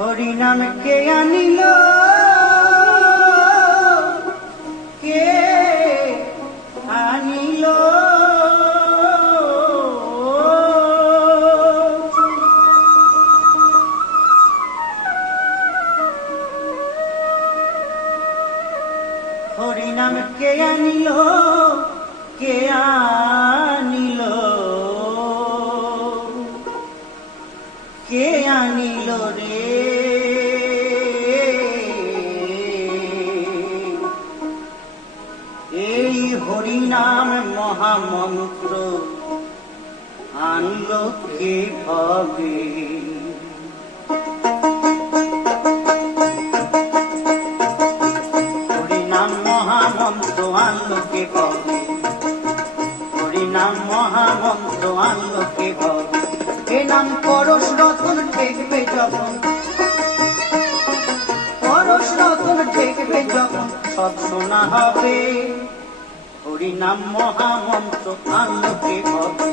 হরিনাম কে আনিল, কে আনিল, হরিনাম কে আনিল, কে আনিল, কে আনিল রে। এই হরিনাম মহামন্ত্র আনলো কে ভাবে, হরিনাম মহামন্ত্র আনলো কে ভাবে, হরিনাম মহামন্ত্র আনলো কে ভাবে। এ নাম পরশ রতন ঠেকবে যখন, পরশ রতন ঠেকবে যখন সব শোনা হবে। হরিনাম মহামন্ত্র আনলো কে ভাবে,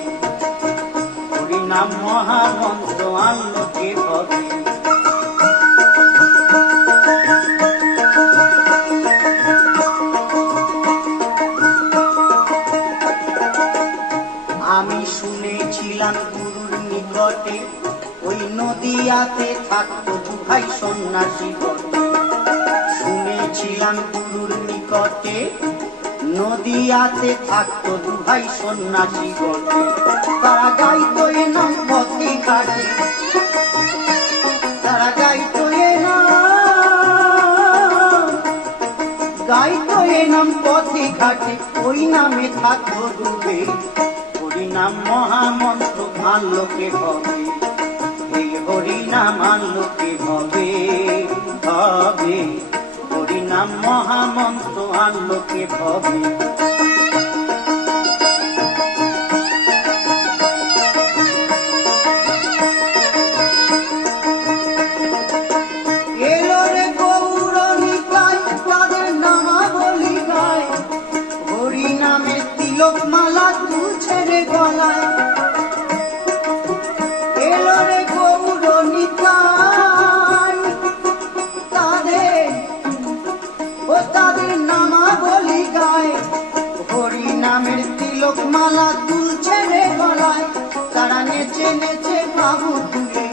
হরিনাম মহামন্ত্র আনলো কে ভাবে। আমি শুনেছিলাম গুরুর নিকটে ওই নদিয়াতে থাকতো দুভাই সন্ন্যাসী বটে। শুনেছিলাম গুরুর নিকটে নদিয়াতে থাকতো দুভাই সন্ন্যাসী বটে। তারা গাইতো এ নাম পথে ঘাটে, তারা গাইতো এ নাম, গাইতো এ নাম পথে ঘাটে, ওই নামে থাকতো ডুবে। হরিনাম মহামন্ত্র আনলো কে ভাবে, এই হরিনাম আনলো কে ভাবে, ভাবে। হরিনাম মহামন্ত্র আনলো কে ভাবে। এলো রে গৌর নিতাই তাদের নামাবলি গায়, হরিনামের তিলক মালা তুলছে রে গলায়। এলো রে গৌর নিতাই তাদের, ও তাদের নামাবলি গায়, হরিনামের তিলক মালা তুলছে রে গলায়। তারা নেচে নেচে বাহু তুলে,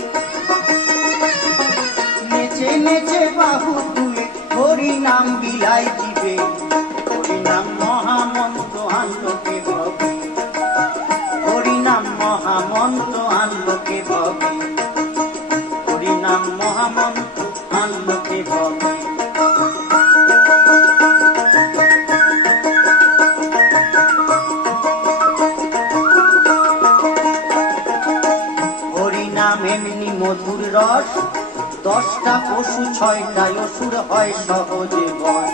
নেচে নেচে বাহু তুলে হরিনাম বিলাই দিবে। হরিনাম মহামন্ত্র আনলো কে ভাবে, হরিনাম মহামন্ত্র আনলো কে ভাবে, হরিনাম মহামন্ত্র আনলো কে ভাবে। হরিনাম এমনি মধুর রস, 10টা পশু 6টা অসুর হয় সহজে বশ।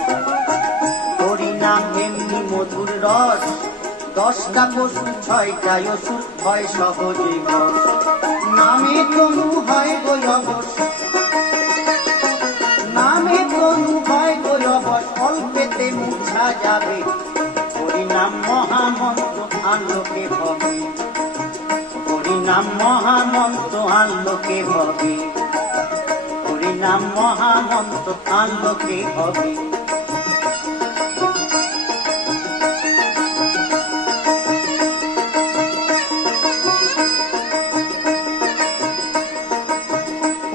হরিনাম এমনি মধুর রস, 10টা পশু 6টা অসুর হয় সহজে বশ। নামে তনু হয় গোয়বশ, নামে তনু হয় গোয়বশ, অল্পেতে মুছা যাবে। হরিনাম মহামন্ত্র আনলো কে ভাবে, হরিনাম মহামন্ত্র আনলো কে ভাবে, হরিনাম মহামন্ত্র আনলো কে ভাবে।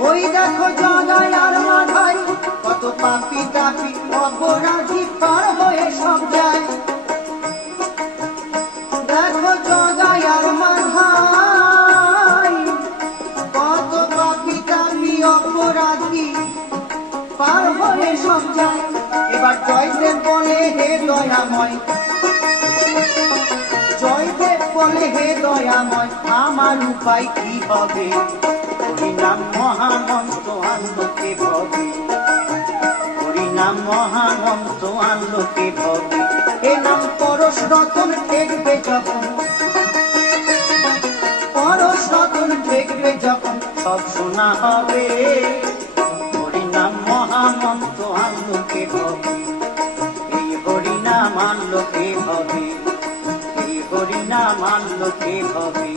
ওই দেখো জগায় আর মাথায় কত পাপি তাপি অপরাধী পার হয়ে সব যায়। দেখো জগায় আর মাথায় কত পাপি তাপি অপরাধী পার হয়ে সব যায়। এবার জয়দেব বলে হে দয়াময়, জয়দেব বলে হে দয়াময়, আমার উপায় কি হবে। হরিনাম মহামন্ত্র আনলো কে ভাবে, হরিনাম মহামন্ত্র আনলো কে ভাবে। এ নাম পরশ রতন ঠেকবে যখন, পরশ রতন ঠেকবে যখন সব শোনা হবে। হরিনাম মহামন্ত্র আনলো কে ভাবে, এই হরিনাম আনলো কে ভাবে, এই হরিনাম আনলো কে ভাবে।